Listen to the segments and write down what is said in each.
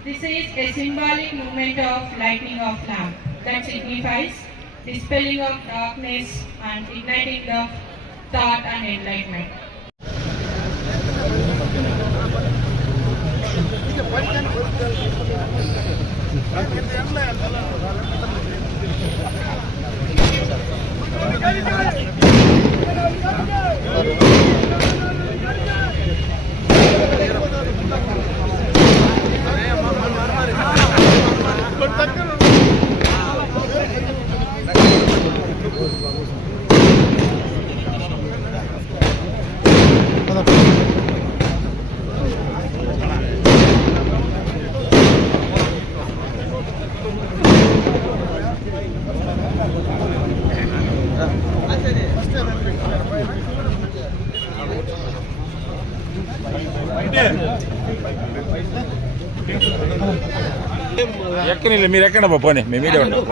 This is a symbolic movement of lighting of lamp that signifies dispelling of darkness and igniting the thought and enlightenment. ఎక్కనిలే మీరు ఎక్కడ పోనీ మీ మీదే ఉండవు.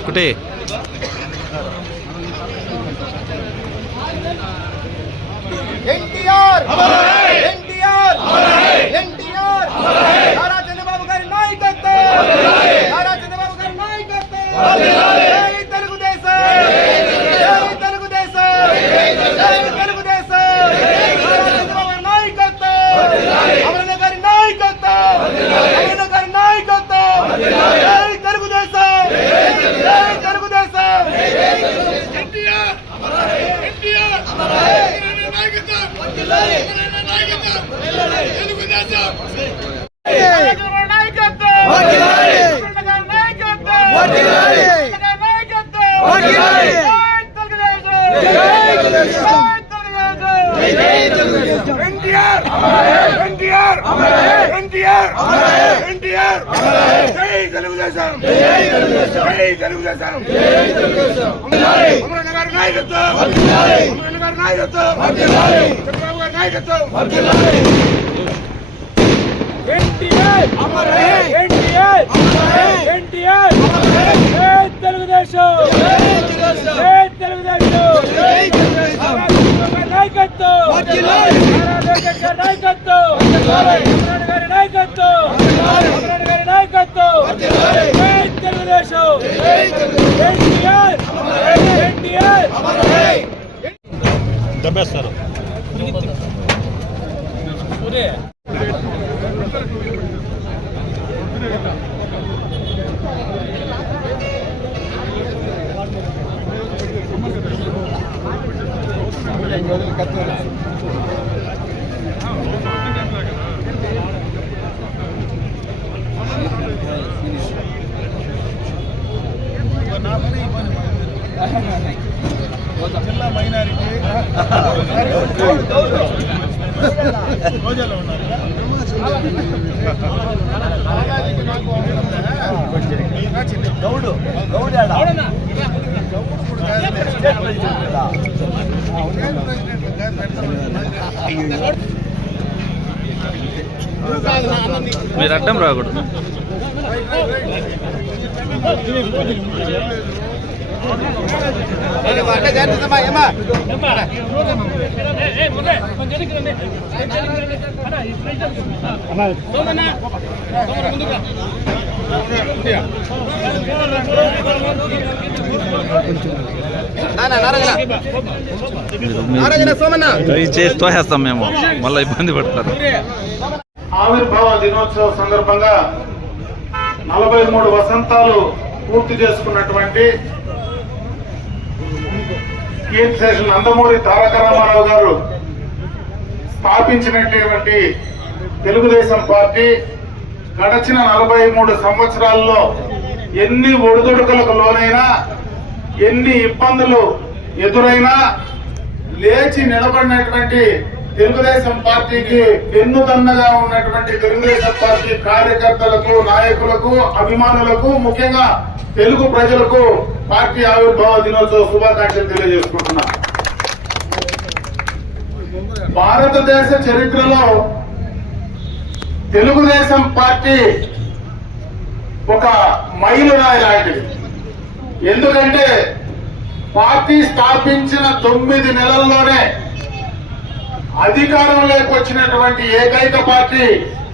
ఒకటి ఎన్టీఆర్ ఎన్టీఆర్ ఎన్టీఆర్ నారా చంద్రబాబు గారి నాయకత్వం నారా చంద్రబాబు గారి నాయకత్వం జై తెలుగుదేశం జై తెలుగుదేశం జై తెలుగుదేశం నారా చంద్రబాబు గారి నాయకత్వం అమరన్న గారి నాయకత్వం అమరన్న గారి నాయకత్వం జై తెలుగుదేశం జై తెలుగుదేశం ఎన్టీఆర్ ఎన్టీఆర్ దబ్బేస్తారు. జిల్లా మైనారిటీ రోజుల్లో ఉన్నారు గౌడు మీరు అడ్డం రాకూడదు. కొంచెం నారాయణ సోమన్న చేసి తోసేస్తాం మేము, మళ్ళీ ఇబ్బంది పడతారు. ఆవిర్భావ దినోత్సవ సందర్భంగా 43 వసంతాలు పూర్తి చేసుకున్నటువంటి కీర్తిశేషులు నందమూరి తారక రామారావు గారు స్థాపించినటువంటి తెలుగుదేశం పార్టీ గడచిన 43 సంవత్సరాల్లో ఎన్ని ఒడిదుడుకులకు లోనైనా, ఎన్ని ఇబ్బందులు ఎదురైనా లేచి నిలబడినటువంటి తెలుగుదేశం పార్టీకి వెన్నుదన్నగా ఉన్నటువంటి తెలుగుదేశం పార్టీ కార్యకర్తలకు, నాయకులకు, అభిమానులకు, ముఖ్యంగా తెలుగు ప్రజలకు పార్టీ ఆవిర్భావ దినోత్సవ శుభాకాంక్షలు తెలియజేసుకుంటున్నా. భారతదేశ చరిత్రలో తెలుగుదేశం పార్టీ ఒక మైలురాయి లాంటిది. ఎందుకంటే పార్టీ స్థాపించిన 9 నెలల్లోనే అధికారంలోకి వచ్చినటువంటి ఏకైక పార్టీ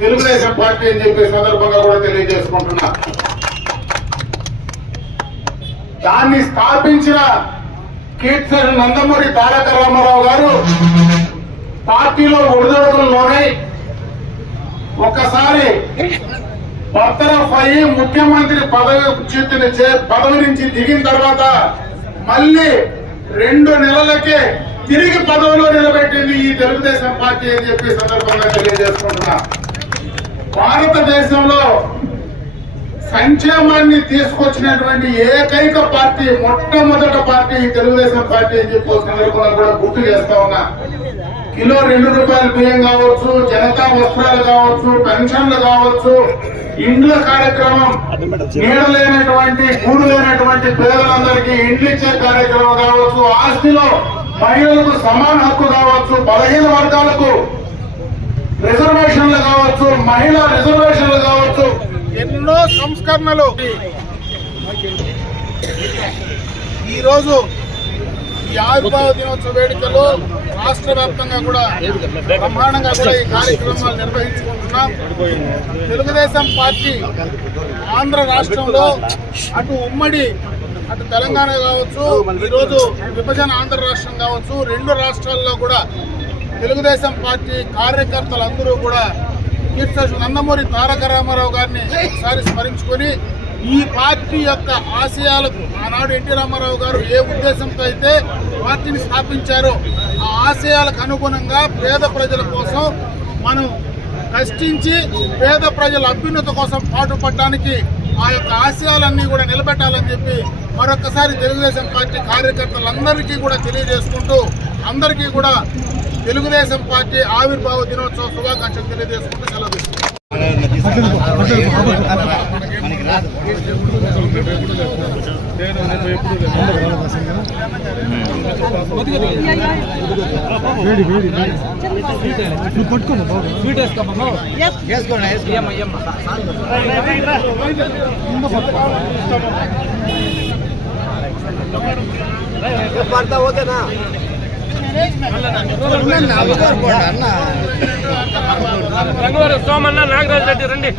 తెలుగుదేశం పార్టీ అని చెప్పే సందర్భంగా కూడా తెలియజేసుకుంటున్నా. దాన్ని స్థాపించిన కీర్తిశేషులు నందమూరి తారక రామారావు గారు పార్టీలో ఒడిదొడుకుల్లోనే ఒక్కసారి బర్తరఫ్ అయ్యి ముఖ్యమంత్రి పదవి నుంచి దిగిన తర్వాత మళ్ళీ 2 నెలలకే తిరిగి పదవిలో నిలబెట్టింది ఈ తెలుగుదేశం పార్టీ అని చెప్పి సందర్భంగా తెలియజేసుకుంటున్నా. భారతదేశంలో సంక్షేమాన్ని తీసుకొచ్చినటువంటి ఏకైక పార్టీ, మొట్టమొదటి పార్టీ ఈ తెలుగుదేశం పార్టీ అని చెప్పి సందర్భంగా కూడా గుర్తు చేస్తా ఉన్నా. కిలో 2 రూపాయల బియ్యం కావచ్చు, జనతా వస్త్రాలు కావచ్చు, పెన్షన్లు కావచ్చు, ఇండ్ల కార్యక్రమం, నీడ లేనటువంటి, గూడు లేనటువంటి పేదలందరికీ ఇండ్లు ఇచ్చే కార్యక్రమం కావచ్చు, ఆస్తిలో మహిళలకు సమాన హక్కు కావచ్చు, బలహీన వర్గాలకు రిజర్వేషన్లు కావచ్చు, మహిళా రిజర్వేషన్లు కావచ్చు, ఎన్నో సంస్కరణలు ఈరోజు ఈ ఆవిర్భావ దినోత్సవ వేడుకలు రాష్ట్ర వ్యాప్తంగా కూడా బ్రహ్మాండంగా కూడా ఈ కార్యక్రమాలు నిర్వహించుకుంటున్నాం. తెలుగుదేశం పార్టీ ఆంధ్ర రాష్ట్రంలో అటు ఉమ్మడి, అటు తెలంగాణ కావచ్చు, ఈరోజు విభజన ఆంధ్ర రాష్ట్రం కావచ్చు, 2 రాష్ట్రాల్లో కూడా తెలుగుదేశం పార్టీ కార్యకర్తలందరూ కూడా కీర్తిశేషులు నందమూరి తారక రామారావు గారిని ఒకసారి స్మరించుకొని ఈ పార్టీ యొక్క ఆశయాలకు ఆనాడు ఎన్టీ రామారావు గారు ఏ ఉద్దేశంతో అయితే పార్టీని స్థాపించారో ఆ ఆశయాలకు అనుగుణంగా పేద ప్రజల కోసం మనం కష్టించి పేద ప్రజల అభ్యున్నతి కోసం పాటుపడడానికి ఆ యొక్క ఆశయాలన్నీ కూడా నిలబెట్టాలని చెప్పి మరొకసారి తెలుగుదేశం పార్టీ కార్యకర్తలందరికీ కూడా తెలియజేసుకుంటూ, అందరికీ కూడా తెలుగుదేశం పార్టీ ఆవిర్భావ దినోత్సవ శుభాకాంక్షలు తెలియజేసుకుంటూ సెలవు తీసుకుంటాం. పోతేనా రంగవారు సోమన్న, నాగరాజ్ రెడ్డి రండి.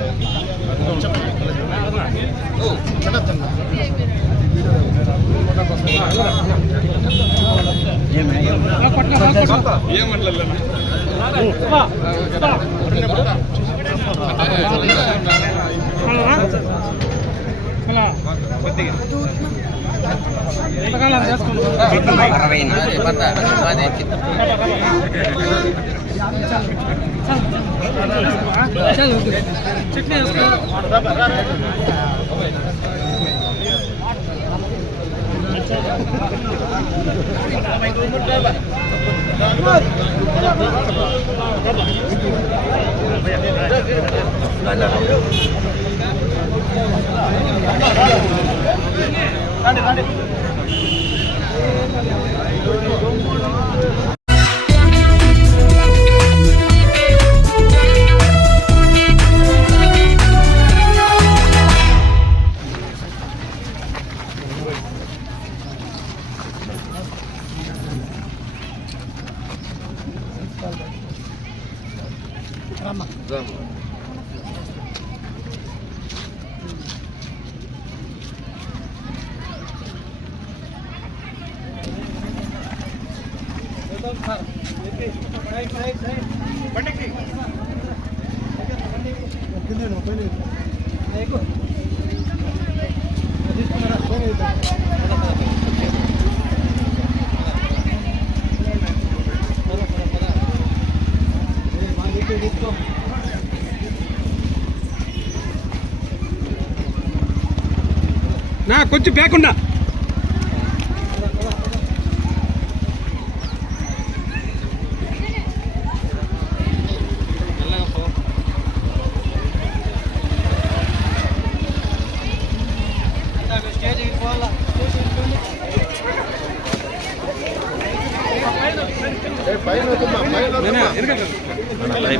నా కొంచెం పేకుండా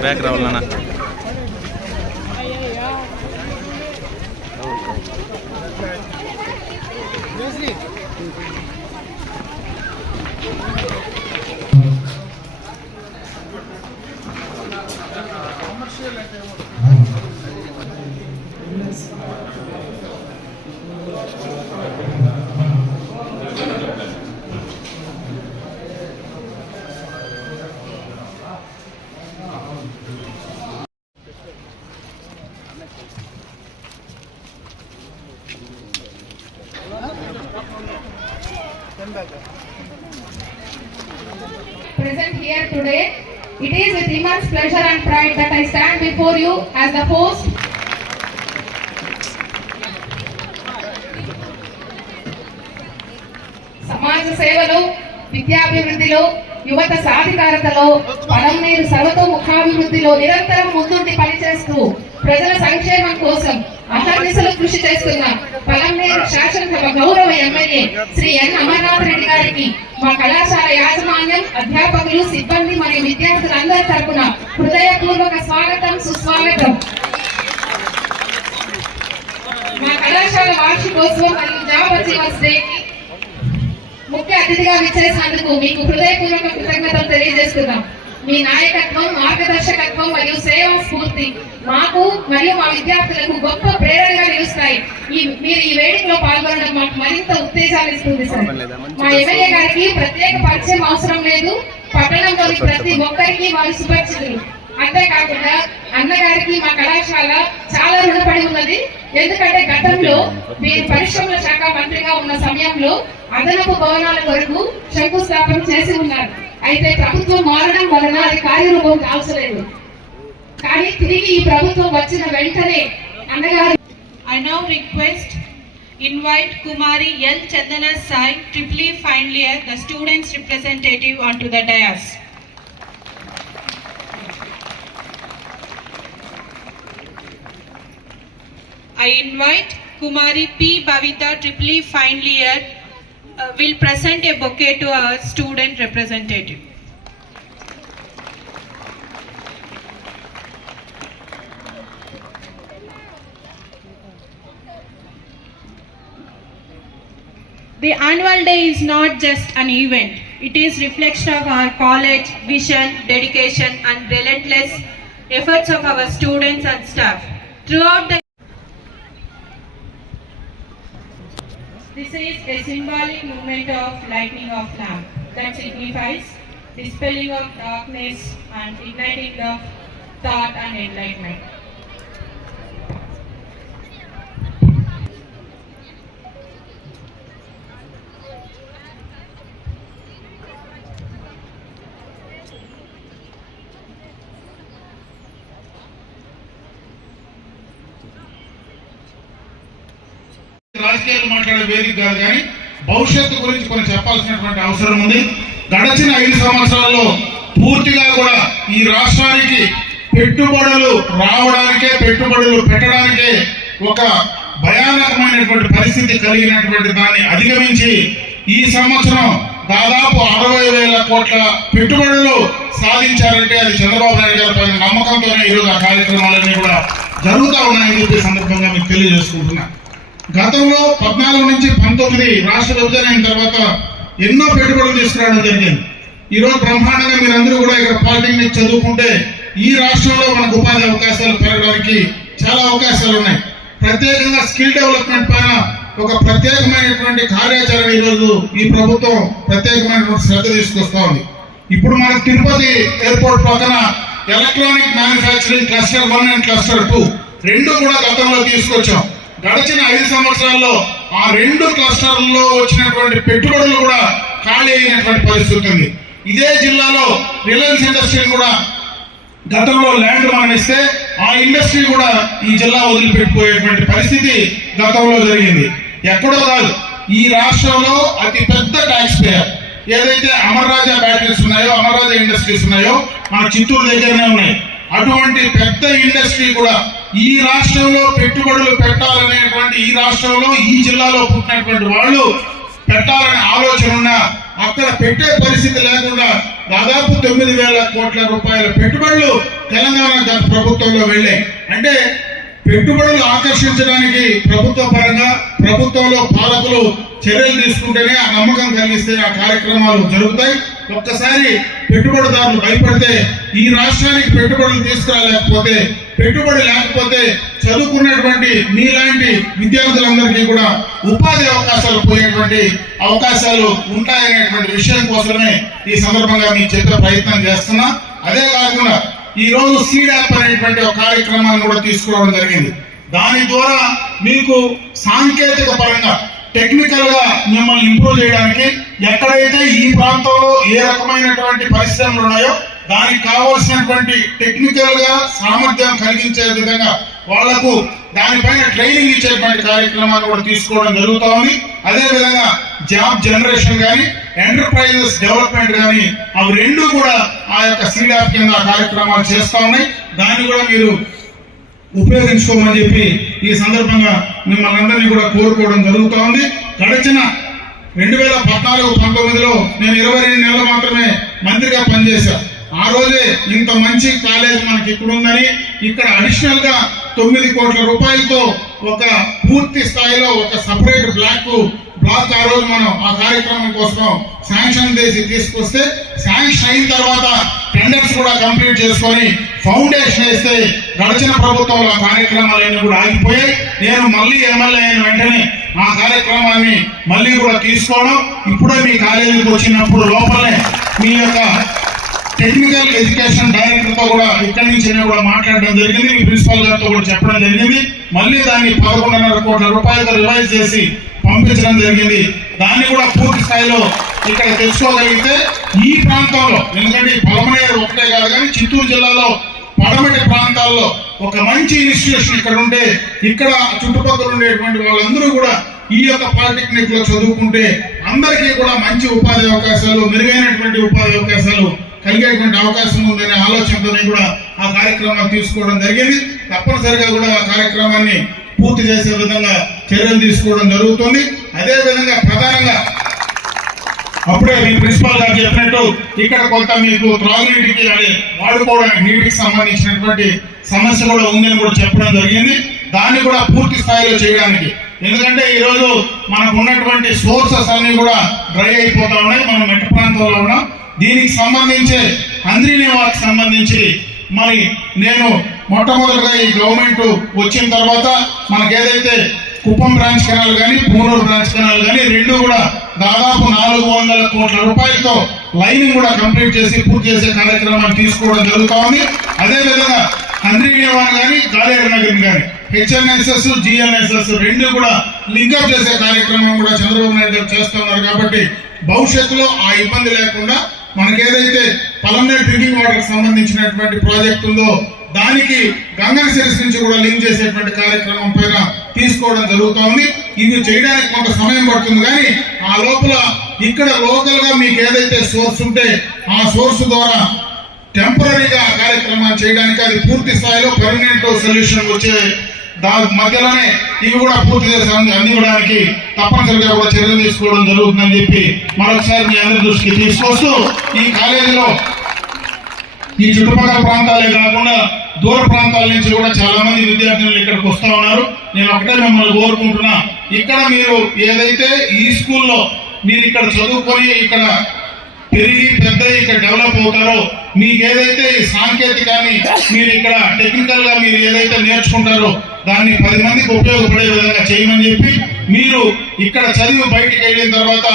బ్యాక్ రావాలన్నా Present here today, it is with immense pleasure and pride that I stand before you as the host సమాజ సేవలో, విద్యాభివృద్ధిలో, యువత సాధికారతలో, పదమూడు సర్వతోముఖాభివృద్ధిలో నిరంతరం ముందుండి పనిచేస్తూ ప్రజల సంక్షేమం కోసం అహర్నిశలు కృషి చేస్తున్న పలంనేరు శాసనసభ గౌరవ ఎమ్మెల్యే శ్రీ ఎన్ అమర్నాథ్ రెడ్డి గారికి మా కళాశాల యాజమాన్యం, అధ్యాపకులు, సిబ్బంది మరియు విద్యార్థులందరి తరపున హృదయపూర్వక స్వాగతం, సుస్వాగతం. మా కళాశాల వార్షికోత్సవం మరియు జాబ్ అచీవర్స్ డేకి ముఖ్య అతిథిగా విచ్చేసినందుకు మీకు హృదయపూర్వక కృతజ్ఞతలు తెలియజేస్తున్నాం. మీ నాయకత్వం, మార్గదర్శకత్వం మరియు సేవా స్ఫూర్తి మాకు మరియు మా విద్యార్థులకు గొప్ప ప్రేరణగా నిలుస్తాయి. మీరు ఈ వేదికలో పాల్గొనడం మాకు మరింత ఉత్తేజాన్ని ఇస్తుంది సార్. మా ఎమ్మెల్యే గారికి ప్రత్యేక పరిచయం అవసరం లేదు. పట్టణంలోని ప్రతి ఒక్కరికి వారు సుపరిచితులు. అంతేకాకుండా అన్నగారికి మా కళాశాల చాలా రుణపడి ఉన్నది. ఎందుకంటే గతంలో మీరు పరిశ్రమల శాఖ మంత్రిగా ఉన్న సమయంలో అదనపు భవనాల కొరకు శంకుస్థాపన చేసి ఉన్నారు. అయితే ప్రభుత్వం మారడం వలన అది కార్యరూపం కాల్చలేదు. కానీ తిరిగి ఈ ప్రభుత్వం వచ్చిన వెంటనే అన్నగారు I now invite Kumari L. Chandana Sai, Triple E final year, the students representative onto the dais. I invite Kumari P. Bhavita, Triple E final year, will present a bouquet to our student representative. The annual day is not just an event. It is reflection of our college vision, dedication and relentless efforts of our students and staff. Throughout the This is a symbolic movement of lighting of lamp that signifies dispelling of darkness and igniting of thought and enlightenment. రాజకీయాలు మాట్లాడే వేదిక కాదు, కానీ భవిష్యత్తు గురించి కొన్ని చెప్పాల్సినటువంటి అవసరం ఉంది. గడచిన 5 సంవత్సరాల్లో పూర్తిగా కూడా ఈ రాష్ట్రానికి పెట్టుబడులు రావడానికే, పెట్టుబడులు పెట్టడానికే ఒక భయానకమైనటువంటి పరిస్థితి కలిగినటువంటి దాన్ని అధిగమించి ఈ సంవత్సరం దాదాపు 60,000 కోట్ల పెట్టుబడులు సాధించారంటే అది చంద్రబాబు నాయుడు గారి పైన నమ్మకంతోనే ఈరోజు ఆ కార్యక్రమాలన్నీ కూడా జరుగుతూ ఉన్నాయని చెప్పి సందర్భంగా మీకు తెలియజేసుకుంటున్నా. గతంలో 14 నుంచి 19 రాష్ట్ర విభజన అయిన తర్వాత ఎన్నో పెట్టుబడులు తీసుకురావడం జరిగింది. ఈరోజు బ్రహ్మాండంగా మీరందరూ కూడా ఇక్కడ పాలిటెక్నిక్ చదువుకుంటే ఈ రాష్ట్రంలో మనకు ఉపాధి అవకాశాలు పెరగడానికి చాలా అవకాశాలు ఉన్నాయి. ప్రత్యేకంగా స్కిల్ డెవలప్మెంట్ పైన ఒక ప్రత్యేకమైనటువంటి కార్యాచరణ ఈరోజు ఈ ప్రభుత్వం ప్రత్యేకమైనటువంటి శ్రద్ధ తీసుకొస్తా ఉంది. ఇప్పుడు మనకు తిరుపతి ఎయిర్పోర్ట్ పక్కన electronic manufacturing cluster 1 and cluster 2 రెండు కూడా గతంలో తీసుకొచ్చాం. గడిచిన 5 సంవత్సరాల్లో ఆ 2 క్లస్టర్లలో వచ్చినటువంటి పెట్టుబడులు కూడా ఖాళీ అయినటువంటి పరిస్థితి ఉంది. ఇదే జిల్లాలో రిలయన్స్ ఇండస్ట్రీ కూడా గతంలో ల్యాండ్ మనం ఇస్తే ఆ ఇండస్ట్రీ కూడా ఈ జిల్లా వదిలిపెట్టిపోయేటువంటి పరిస్థితి గతంలో జరిగింది. ఎక్కడో కాదు, ఈ రాష్ట్రంలో అతి పెద్ద ట్యాక్స్ పేయర్ ఏదైతే అమర్ రాజా బ్యాటరీస్ ఉన్నాయో, అమర్ రాజా ఇండస్ట్రీస్ ఉన్నాయో మన చిత్తూరు దగ్గరనే ఉన్నాయి. అటువంటి పెద్ద ఇండస్ట్రీ కూడా ఈ రాష్ట్రంలో పెట్టుబడులు పెట్టాలనేటువంటి, ఈ రాష్ట్రంలో ఈ జిల్లాలో పుట్టినటువంటి వాళ్ళు పెట్టాలనే ఆలోచన ఉన్నా అక్కడ పెట్టే పరిస్థితి లేకుండా దాదాపు 9,000 కోట్ల రూపాయల పెట్టుబడులు తెలంగాణ ప్రభుత్వంలో వెళ్ళాయి. అంటే పెట్టుబడులు ఆకర్షించడానికి ప్రభుత్వ పరంగా ప్రభుత్వంలో పాలకులు చర్యలు తీసుకుంటేనే ఆ నమ్మకం కలిగిస్తే ఆ కార్యక్రమాలు జరుగుతాయి. ఒక్కసారి పెట్టుబడిదారులు భయపడితే ఈ రాష్ట్రానికి పెట్టుబడులు తీసుకురాలేకపోతే, పెట్టుబడి లేకపోతే చదువుకున్నటువంటి మీలాంటి విద్యార్థులందరికీ కూడా ఉపాధి అవకాశాలు పోయేటువంటి అవకాశాలు ఉంటాయనేటువంటి విషయం కోసమే ఈ సందర్భంగా మీకు చెప్పే ప్రయత్నం చేస్తున్నా. అదే కాకుండా ఈ రోజు సీడ్ యాప్ అనేటువంటి ఒక కార్యక్రమాన్ని కూడా తీసుకోవడం జరిగింది. దాని ద్వారా మీకు సాంకేతిక పరంగా టెక్నికల్ గా మిమ్మల్ని ఇంప్రూవ్ చేయడానికి, ఎక్కడైతే ఈ ప్రాంతంలో ఏ రకమైనటువంటి పరిశ్రమలు ఉన్నాయో దానికి కావాల్సినటువంటి టెక్నికల్ గా సామర్థ్యం కలిగించే విధంగా వాళ్లకు దానిపైన ట్రైనింగ్ ఇచ్చేటువంటి కార్యక్రమాలు కూడా తీసుకోవడం జరుగుతూ ఉంది. అదే విధంగా జాబ్ జనరేషన్ కానీ ఎంటర్ప్రైజెస్ డెవలప్మెంట్ కానీ అవి రెండు కూడా ఆ యొక్క సీడ్ యాప్ కింద కార్యక్రమాలు చేస్తా ఉన్నాయి. దాన్ని కూడా మీరు ఉపయోగించుకోమని చెప్పి ఈ సందర్భంగా మిమ్మల్ని అందరినీ కూడా కోరుకోవడం జరుగుతూ ఉంది. గడిచిన 2014-19లో నేను 22 నెలలు మాత్రమే మంత్రిగా పనిచేశాను. ఆ రోజే ఇంత మంచి కాలేజ్ మనకి ఇక్కడ ఉందని, ఇక్కడ అడిషనల్ గా 9 కోట్ల రూపాయలతో ఒక పూర్తి స్థాయిలో ఒక సపరేట్ బ్లాక్ ఆ రోజు మనం ఆ కార్యక్రమం కోసం శాంక్షన్ చేసి తీసుకొస్తే, శాంక్షన్ అయిన తర్వాత టెండర్స్ కూడా కంప్లీట్ చేసుకొని ఫౌండేషన్ వేస్తే గడిచిన ప్రభుత్వంలో ఆ కార్యక్రమాలన్నీ కూడా ఆగిపోయాయి. నేను మళ్ళీ ఎమ్మెల్యే అయిన వెంటనే ఆ కార్యక్రమాన్ని మళ్ళీ కూడా తీసుకోవడం, ఇప్పుడే మీ కాలేజీకి వచ్చినప్పుడు లోపలే మీ యొక్క టెక్నికల్ ఎడ్యుకేషన్ డైరెక్టర్ తో కూడా ఇక్కడి నుంచి కూడా మాట్లాడడం జరిగింది, మీ ప్రిన్సిపల్ గారితో కూడా చెప్పడం జరిగింది. మళ్ళీ దాన్ని 11.5 కోట్ల రూపాయలతో రివైజ్ చేసి పంపించడం జరిగింది. దాన్ని కూడా పూర్తి స్థాయిలో ఇక్కడ తెచ్చుకోగలిగితే ఈ ప్రాంతంలో, ఎందుకంటే పలమనేరు ఒకటే కాదు కానీ చిత్తూరు జిల్లాలో పడమటి ప్రాంతాల్లో ఒక మంచి ఇన్స్టిట్యూషన్ ఇక్కడ ఉంటే, ఇక్కడ చుట్టుపక్కల ఉండేటువంటి వాళ్ళందరూ కూడా ఈ యొక్క పాలిటెక్నిక్ లో చదువుకుంటే అందరికీ కూడా మంచి ఉపాధి అవకాశాలు, మెరుగైనటువంటి ఉపాధి అవకాశాలు కలిగేటువంటి అవకాశం ఉందనే ఆలోచనతోనే కూడా ఆ కార్యక్రమాన్ని తీసుకోవడం జరిగింది. తప్పనిసరిగా కూడా ఆ కార్యక్రమాన్ని పూర్తి చేసే విధంగా చర్యలు తీసుకోవడం జరుగుతుంది. అదే విధంగా ప్రధానంగా అప్పుడే మీ ప్రిన్సిపల్ గారు చెప్పినట్టు ఇక్కడ కొంత మీకు త్రాగునీటికి వాడుకోవడానికి నీటికి సంబంధించినటువంటి సమస్య కూడా ఉందని కూడా చెప్పడం జరిగింది. దాన్ని కూడా పూర్తి స్థాయిలో చేయడానికి, ఎందుకంటే ఈరోజు మనకు ఉన్నటువంటి సోర్సెస్ అన్ని కూడా డ్రై అయిపోతా ఉన్నాయి. మనం మెట్ట ప్రాంతంలో ఉన్నాం. దీనికి సంబంధించి అంద్రినివాకి సంబంధించి మరి నేను మొట్టమొదటిగా ఈ గవర్నమెంట్ వచ్చిన తర్వాత మనకు ఏదైతే కుప్పం బ్రాంచ్ కెనాల్ కానీ పూనూరు బ్రాంచ్ కెనాల్ కానీ రెండు కూడా దాదాపు 400 కోట్ల రూపాయలతో లైనింగ్ కూడా కంప్లీట్ చేసి పూర్తి చేసే కార్యక్రమాన్ని తీసుకోవడం జరుగుతూ ఉంది. అదేవిధంగా అంద్రినివాన్ కానీ గాలేరు నగర్ కానీ హెచ్ఎన్ఎస్ఎస్ జిఎన్ఎస్ఎస్ రెండు కూడా లింకప్ చేసే కార్యక్రమం కూడా చంద్రబాబు నాయుడు గారు చేస్తున్నారు. కాబట్టి భవిష్యత్తులో ఆ ఇబ్బంది లేకుండా మనకేదైతే పలమనేరు డ్రింకింగ్ వాటర్ సంబంధించినటువంటి ప్రాజెక్ట్ ఉందో దానికి గంగా సిరీస్ నుంచి కూడా లింక్ చేసేటువంటి కార్యక్రమం పైన తీసుకోవడం జరుగుతూ ఉంది. ఇది చేయడానికి కొంత సమయం పడుతుంది, కానీ ఆ లోపల ఇక్కడ లోకల్ గా మీకు ఏదైతే సోర్స్ ఉంటే ఆ సోర్స్ ద్వారా టెంపరీగా ఆ కార్యక్రమాన్ని చేయడానికి, అది పూర్తి స్థాయిలో పర్మనెంట్ సొల్యూషన్ వచ్చే దాని మధ్యలోనే ఇవి కూడా పూర్తి చేసి అందివ్వడానికి తప్పనిసరిగా కూడా చర్యలు తీసుకోవడం జరుగుతుందని చెప్పి మరొకసారి మీ అందరి దృష్టికి తీసుకొస్తూ, ఈ కాలేజీలో ఈ చుట్టుపక్కల ప్రాంతాలే కాకుండా దూర ప్రాంతాల నుంచి కూడా చాలా మంది విద్యార్థులు ఇక్కడికి వస్తూ ఉన్నారు. నేను ఒకటే మిమ్మల్ని కోరుకుంటున్నా, ఇక్కడ మీరు ఏదైతే ఈ స్కూల్లో మీరు ఇక్కడ చదువుకొని ఇక్కడ పెరిగి పెద్ద ఇక్కడ డెవలప్ అవుతారో, మీకు ఏదైతే ఈ సాంకేతికాన్ని మీరు ఇక్కడ టెక్నికల్ గా మీరు ఏదైతే నేర్చుకుంటారో దాన్ని 10 మందికి ఉపయోగపడే విధంగా చేయమని చెప్పి, మీరు ఇక్కడ చదివి బయటికి వెళ్ళిన తర్వాత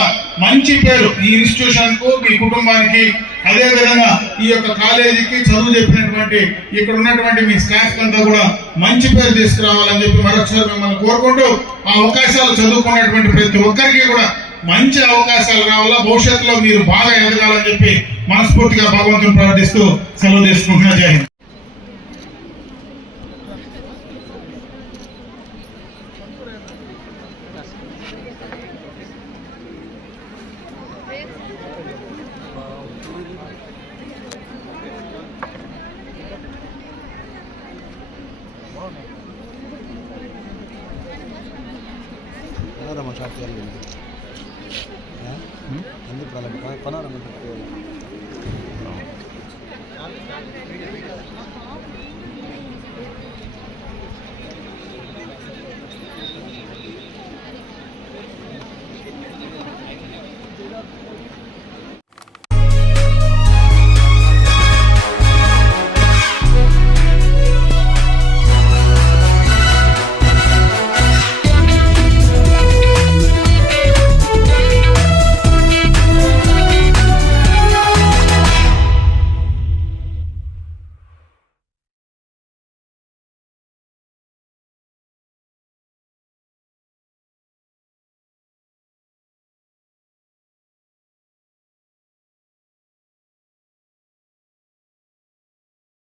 మంచి పేరు ఈ ఇన్స్టిట్యూషన్ కు, మీ కుటుంబానికి అదే విధంగా ఈ యొక్క కాలేజీకి చదువు చెప్పినటువంటి ఇక్కడ ఉన్నటువంటి మీ స్టాఫ్ అంతా కూడా మంచి పేరు తీసుకురావాలని చెప్పి మరొకసారి మిమ్మల్ని కోరుకుంటూ ఆ అవకాశాలు చదువుకున్నటువంటి ప్రతి ఒక్కరికి కూడా మంచి అవకాశాలు రావాలా, భవిష్యత్తులో మీరు బాగా ఎదగాలని చెప్పి మనస్ఫూర్తిగా భగవంతుని ప్రార్థిస్తూ సెలవు తీసుకుంటున్నా. జై హింద్.